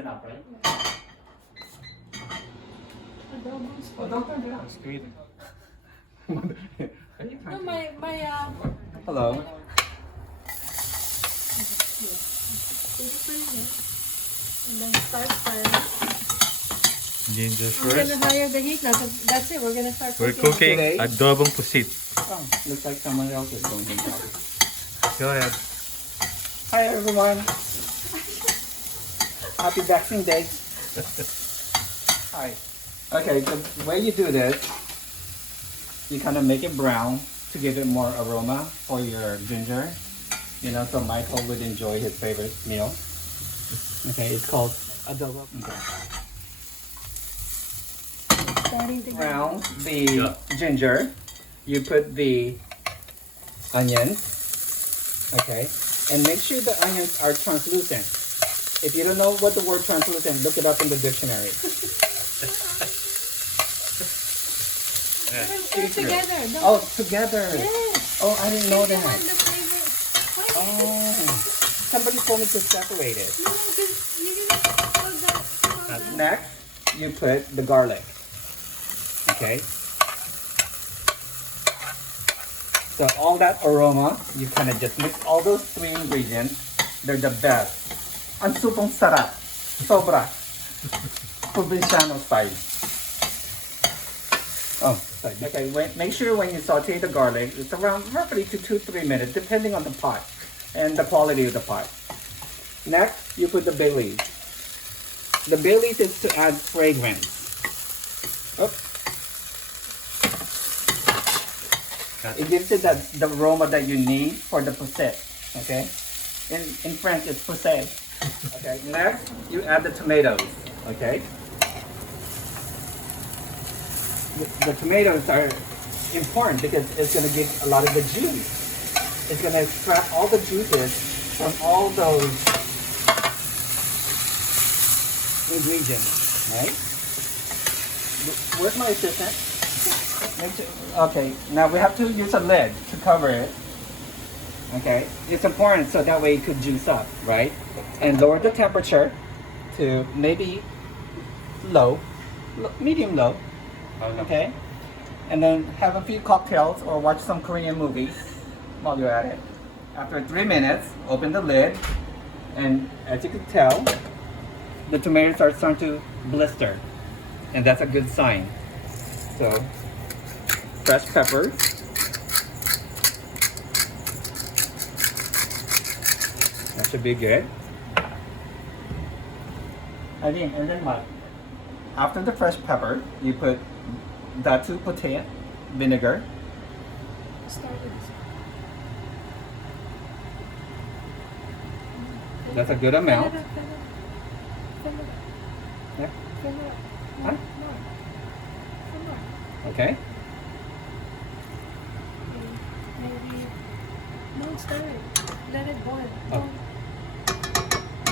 enough, right? Adobong. Yeah. It's good. No, my Hello. and then start frying. Ginger We're gonna first. higher the heat now. That's it. We're gonna start We're cooking. cooking Today? adobong pusit. Oh, looks like someone else is going to talk. Go ahead. Hi everyone. Happy Boxing Day. Hi. Okay, the way you do this, you kind of make it brown to give it more aroma for your ginger. You know, so Michael would enjoy his favorite meal. Okay, it's called adobo. Okay. Starting to Brown the Yeah. ginger. You put the onions. Okay, and make sure the onions are translucent. If you don't know what the word translucent, look it up in the dictionary. Yeah. Put it together. Don't Oh, together. Yes. Oh, I didn't know You that. want the flavor. Oh, somebody told me to separate it. No, because you're gonna put that. Next, you put the garlic. Okay. So all that aroma, you kind of just mix all those three ingredients. They're the best. Ang supong sarap. Sobra. Provinciano style. Oh, sorry. Okay, make sure when you saute the garlic, it's around roughly 2-3 minutes, depending on the pot and the quality of the pot. Next, you put the bay leaf. The bay leaf is to add fragrance. Oops. It gives it the aroma that you need for the pusit. Okay? In French, it's pusit. Okay, next, you add the tomatoes. Okay? The tomatoes are important because it's going to give a lot of the juice. It's going to extract all the juices from all those ingredients, right? Where's my assistant? Okay, now we have to use a lid to cover it. Okay, it's important so that way it could juice up, right? And lower the temperature to maybe medium low. Okay, and then have a few cocktails or watch some Korean movies while you're at it. After 3 minutes, open the lid, and as you can tell, the tomatoes are starting to blister, and that's a good sign. So, fresh peppers, that should be good. And then what? After the fresh pepper, you put datu puti vinegar. Start with this. That's a good amount. Fill it up. Yeah. Fill it up. Huh? More. Some more. Okay. Maybe. Don't stir it. Let it boil. Oh.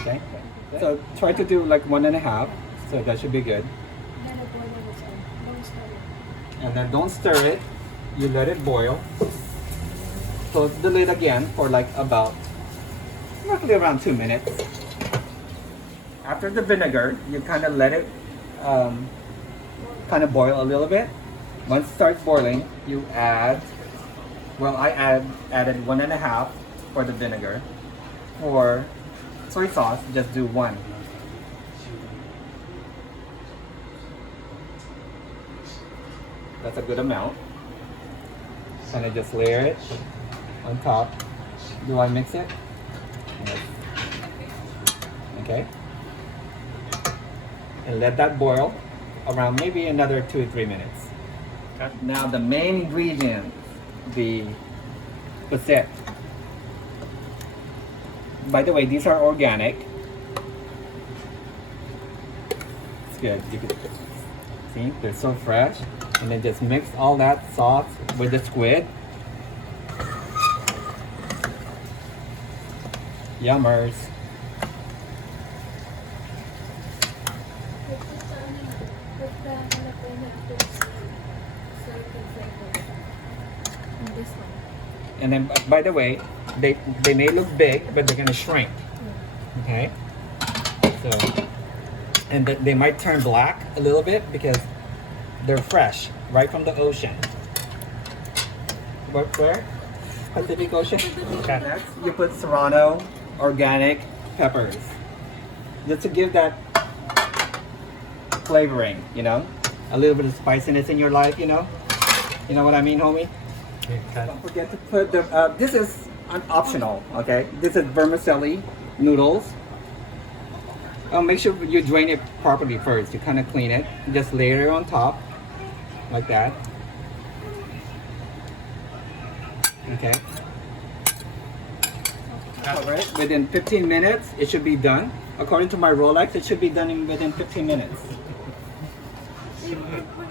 Okay. So try to do like 1.5. So that should be good. Let it boil on its own. Don't stir it. And then don't stir it. You let it boil. Close the lid again for like about roughly around 2 minutes. After the vinegar, you kind of let it kind of boil a little bit. Once it starts boiling, you add, well, I added 1.5 for the vinegar. For soy sauce, just do 1. That's a good amount. Kind of just layer it on top. Do I mix it? Yes. Okay. And let that boil around maybe another 2-3 minutes. Now the main ingredient, the pusit. By the way, these are organic. It's good. You can see they're so fresh. And then just mix all that sauce with the squid. Yummers. Put the jalapeno after so you can flavor. And this one. And then, by the way, they may look big, but they're gonna shrink. Okay. So And they might turn black a little bit because they're fresh, right from the ocean. Where? Pacific Ocean. Okay. Next, you put serrano, organic peppers, just to give that flavoring, you know, a little bit of spiciness in your life, you know. You know what I mean, homie? Okay. Don't forget to put the. This is an optional, okay? This is vermicelli noodles. Make sure you drain it properly first. You kind of clean it. Just layer it on top, like that. Okay. Cover it. Within 15 minutes, it should be done. According to my Rolex, it should be done within 15 minutes. You put